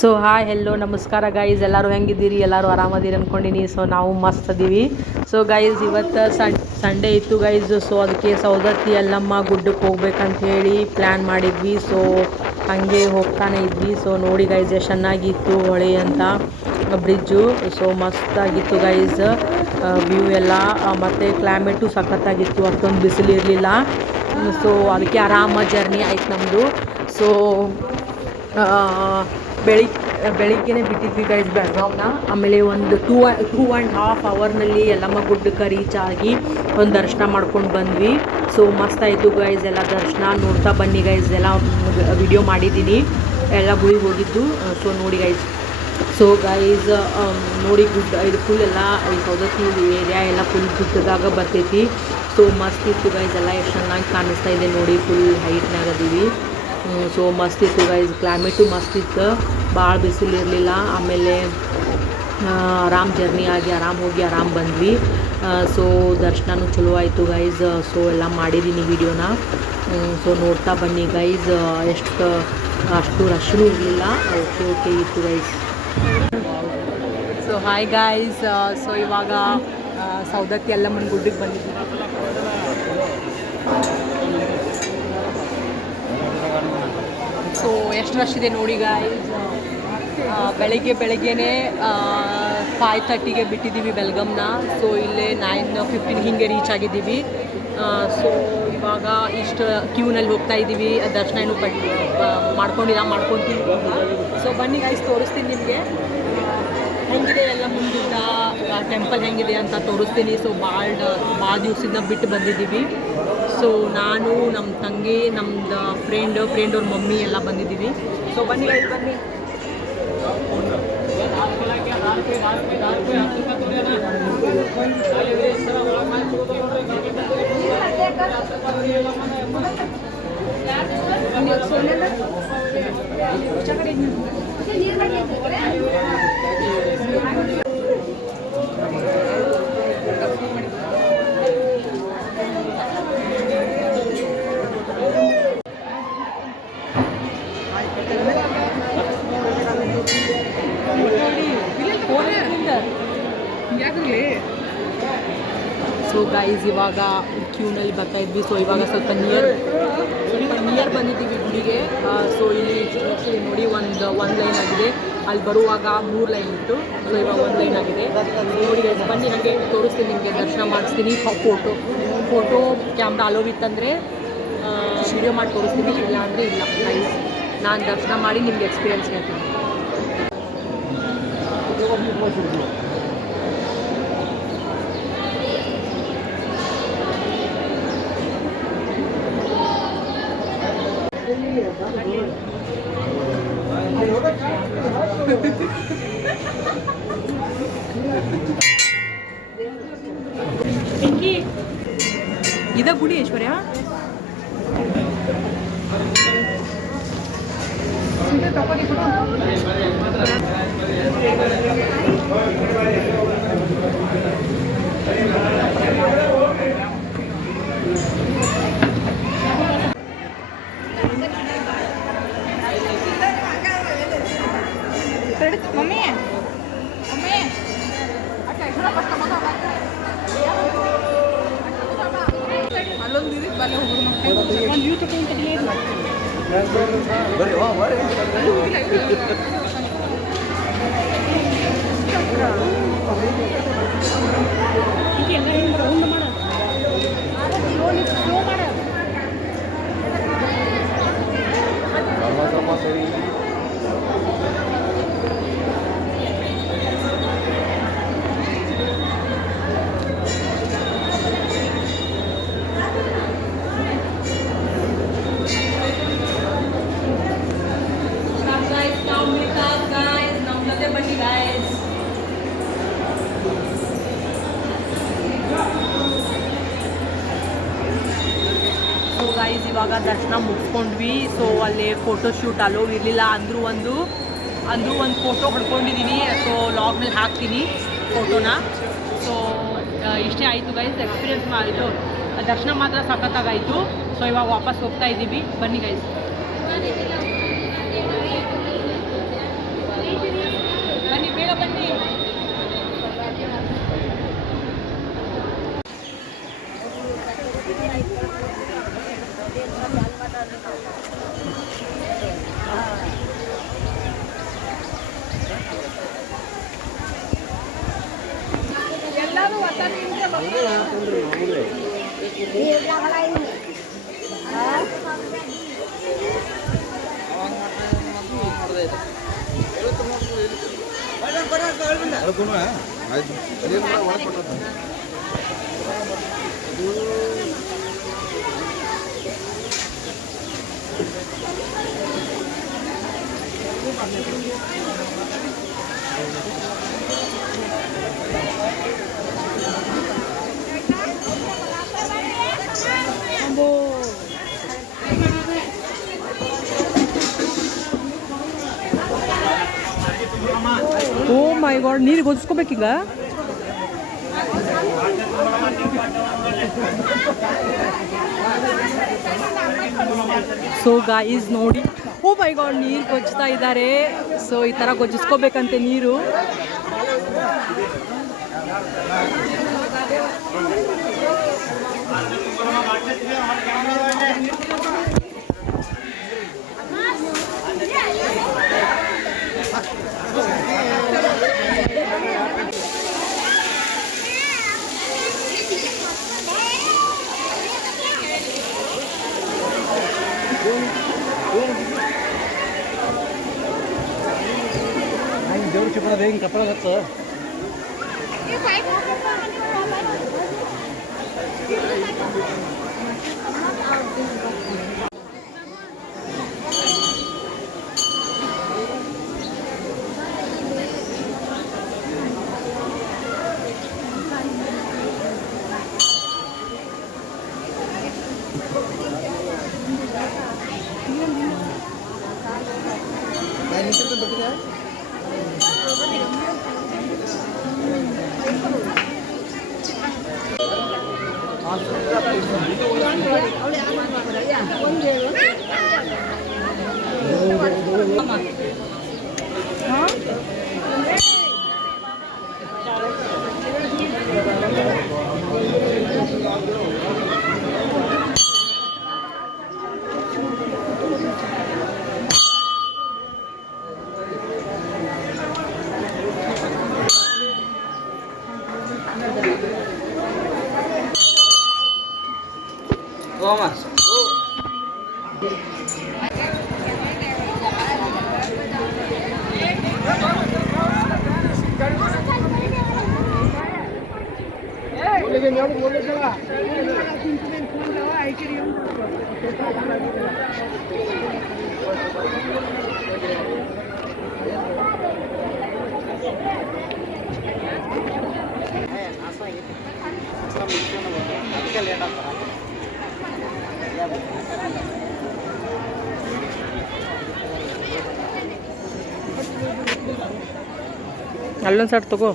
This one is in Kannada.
ಸೊ ಹಾಯ್ ಹೆಲ್ಲೋ ನಮಸ್ಕಾರ ಗೈಸ್, ಎಲ್ಲರೂ ಹೆಂಗಿದ್ದೀರಿ? ಎಲ್ಲರೂ ಆರಾಮದಿರಿ ಅಂದ್ಕೊಂಡಿನಿ. ಸೊ ನಾವು ಮಸ್ತ್ ಅದೀವಿ. ಸೊ ಗೈಸ್, ಇವತ್ತು ಸಂಡೇ ಇತ್ತು ಗೈಸ್. ಸೊ ಅದಕ್ಕೆ ಸೌದತ್ತಿ ಯಲ್ಲಮ್ಮ ಗುಡ್ಡಕ್ಕೆ ಹೋಗ್ಬೇಕಂತ ಹೇಳಿ ಪ್ಲ್ಯಾನ್ ಮಾಡಿದ್ವಿ. ಸೊ ಹಾಗೆ ಹೋಗ್ತಾನೆ ಇದ್ವಿ. ಸೊ ನೋಡಿ ಗೈಸ್, ಎಷ್ಟು ಚೆನ್ನಾಗಿತ್ತು ಹೊಳೆ ಅಂತ ಬ್ರಿಡ್ಜು. ಸೊ ಮಸ್ತಾಗಿತ್ತು ಗೈಸ್, ವ್ಯೂ ಎಲ್ಲ. ಮತ್ತು ಕ್ಲೈಮೇಟು ಸಖತ್ತಾಗಿತ್ತು, ಅಷ್ಟೊಂದು ಬಿಸಿಲು ಇರಲಿಲ್ಲ. ಸೊ ಅದಕ್ಕೆ ಆರಾಮ ಜರ್ನಿ ಆಯ್ತು ನಮ್ಮದು. ಸೊ ಬೆಳಿಗ್ಗೆನೇ ಬಿಟ್ಟಿದ್ವಿ ಗೈಸ್ ಬೆಳಗಾವ್ನ. ಆಮೇಲೆ ಒಂದು ಟೂ ಆ್ಯಂಡ್ ಹಾಫ್ ಅವರ್ನಲ್ಲಿ ಯಲ್ಲಮ್ಮ ಗುಡ್ಡಕ್ಕೆ ರೀಚ್ ಆಗಿ ಒಂದು ದರ್ಶನ ಮಾಡ್ಕೊಂಡು ಬಂದ್ವಿ. ಸೊ ಮಸ್ತಾಯಿತು ಗೈಸ್, ಎಲ್ಲ ದರ್ಶನ ನೋಡ್ತಾ ಬನ್ನಿ ಗೈಸ್. ಎಲ್ಲ ವಿಡಿಯೋ ಮಾಡಿದ್ದೀನಿ, ಎಲ್ಲ ಗುಡಿಗೆ ಹೋಗಿದ್ದು. ಸೊ ನೋಡಿ ಗೈಸ್. ಸೊ ಗೈಸ್ ನೋಡಿ, ಗುಡ್ಡ ಇದು ಫುಲ್ ಎಲ್ಲ ಈ ಸೌದತ್ತಿ ಏರಿಯಾ ಎಲ್ಲ ಫುಲ್ ಗುಡ್ಡದಾಗ ಬರ್ತೈತಿ. ಸೊ ಮಸ್ತ್ ಇತ್ತು ಗೈಸ್, ಎಲ್ಲ ಎಷ್ಟು ಚೆನ್ನಾಗಿ ಕಾಣಿಸ್ತಾ ಇದೆ ನೋಡಿ, ಫುಲ್ ಹೈಟ್ನಾಗ ಅದೀವಿ. ಸೊ ಮಸ್ತ್ ಇತ್ತು ಗೈಸ್, ಕ್ಲೈಮೇಟು ಮಸ್ತ್ ಇತ್ತು, ಭಾಳ ಬಿಸಿಲು ಇರಲಿಲ್ಲ. ಆಮೇಲೆ ಆರಾಮ್ ಜರ್ನಿ ಆಗಿ ಆರಾಮ್ ಹೋಗಿ ಆರಾಮ್ ಬಂದ್ವಿ. ಸೊ ದರ್ಶನನೂ ಚಲೋ ಆಯಿತು ಗೈಸ್. ಸೊ ಎಲ್ಲ ಮಾಡಿದ್ದೀನಿ ವಿಡಿಯೋನ. ಸೊ ನೋಡ್ತಾ ಬನ್ನಿ ಗೈಸ್. ಅಷ್ಟು ರಶ್ನೂ ಇರಲಿಲ್ಲ, ಓಕೆ ಇತ್ತು guys. So hi guys, so ಇವಾಗ ಸೌದತ್ತಿ ಯಲ್ಲಮ್ಮನ ಗುಡ್ಡಕ್ಕೆ ಬಂದಿದ್ದೀವಿ. ಸೊ ಎಷ್ಟು ರಶ್ ಇದೆ ನೋಡಿ ಗೈಸ್. ಬೆಳಗ್ಗೆನೇ 5:30ಗೆ ಬಿಟ್ಟಿದ್ದೀವಿ ಬೆಲ್ಗಮ್ನ. ಸೊ ಇಲ್ಲೇ 9:15 ಹಿಂಗೆ ರೀಚ್ ಆಗಿದ್ದೀವಿ. ಸೊ ಇವಾಗ ಇಷ್ಟು ಕ್ಯೂನಲ್ಲಿ ಹೋಗ್ತಾ ಇದ್ದೀವಿ. ದರ್ಶನ ಏನು ಮಾಡ್ಕೊತೀವಿ. ಸೊ ಬನ್ನಿ ಗೈಸ್, ತೋರಿಸ್ತೀನಿ ನಿಮಗೆ ಹೆಂಗಿದೆ ಎಲ್ಲ ಮುಂದುಡ್ಡ ಟೆಂಪಲ್ ಹೆಂಗಿದೆ ಅಂತ ತೋರಿಸ್ತೀನಿ. ಸೊ ಭಾಳ ದಿವಸದಿಂದ ಬಿಟ್ಟು ಬಂದಿದ್ದೀವಿ. ಸೊ ನಾನು, ನಮ್ಮ ತಂಗಿ, ನಮ್ಮದು ಫ್ರೆಂಡ್ ಅವ್ರ ಮಮ್ಮಿ ಎಲ್ಲ ಬಂದಿದ್ದೀವಿ. ಸೊ ಬನ್ನಿ ಗೈಸ್, ಬನ್ನಿ. ಸೊ ಗೈಸ್, ಇವಾಗ ಕ್ಯೂನಲ್ಲಿ ಬರ್ತಾ ಇದ್ವಿ. ಸೊ ಇವಾಗ ಸ್ವಲ್ಪ ನಿಯರ್ ಬಂದಿದ್ದೀವಿ ಗುಡಿಗೆ. ಸೊ ಇಲ್ಲಿ ನೋಡಿ ಒಂದು ಲೈನ್ ಆಗಿದೆ, ಅಲ್ಲಿ ಬರುವಾಗ 3 ಲೈನ್ ಇತ್ತು. ಸೊ ಇವಾಗ 1 ಲೈನ್ ಆಗಿದೆ ನೋಡಿ ಗೈಸ್. ಬನ್ನಿ, ಹಾಗೆ ತೋರಿಸ್ತೀನಿ ನಿಮಗೆ, ದರ್ಶನ ಮಾಡಿಸ್ತೀನಿ. ಫೋಟೋ ಕ್ಯಾಮ್ರಾ ಅಲೋವ್ ಇತ್ತಂದರೆ ವಿಡಿಯೋ ಮಾಡಿ ತೋರಿಸ್ತೀನಿ, ಇಲ್ಲ ಅಂದರೆ ಇಲ್ಲ ಗೈಸ್. ನಾನು ದರ್ಶನ ಮಾಡಿ ನಿಮ್ಗೆ ಎಕ್ಸ್ಪೀರಿಯನ್ಸ್ ಹೇಳ್ತೀನಿ. ಇದ ಗುಡಿ ಐಶ್ವರ್ಯ. ಗೈಸ್, ಇವಾಗ ದರ್ಶನ ಮುಗಿಸ್ಕೊಂಡ್ವಿ. ಸೊ ಅಲ್ಲಿ ಫೋಟೋಶೂಟ್ ಅಲೋವ್ ಇರಲಿಲ್ಲ ಅಂದರೂ ಒಂದು ಫೋಟೋ ಹೊಡ್ಕೊಂಡಿದ್ದೀನಿ. ಸೊ ಲಾಗ್ ಮೇಲೆ ಹಾಕ್ತೀನಿ ಫೋಟೋನ. ಸೊ ಇಷ್ಟೇ ಆಯಿತು ಗೈಸ್, ಎಕ್ಸ್ಪೀರಿಯನ್ಸ್ ಇದು ದರ್ಶನ ಮಾತ್ರ ಸಖತ್ತಾಗಾಯಿತು. ಸೊ ಇವಾಗ ವಾಪಸ್ ಹೋಗ್ತಾ ಇದ್ದೀವಿ, ಬನ್ನಿ ಗೈಸ್. ಬನ್ನಿ ಬೇಗ ಬನ್ನಿ. ಎಲ್ಲರೂ ಓ ಮೈ ಗಾಡ್, ನೀರಿಗೆ ಹೊದಿಸ್ಕೋಬೇಕೀಗ. ಸೊ ಗಾಯ್ಸ್ ನೋಡಿ, ಓ ಮೈ ಗಾಡ್, ನೀರು ಗೊಜ್ಜ್ತಾ ಇದ್ದಾರೆ. ಸೊ ಈ ಥರ ಗೊಜ್ಜಿಸ್ಕೋಬೇಕಂತೆ ನೀರು. ದೇವ್ರ ಚಿಪ್ಪದ ಹೆಂಗೆ ಕಪ್ಪಳ ಹಚ್ಚ Thomas. ಅಲ್ಲೊಂದು ಸಟ್ ತಗೋ.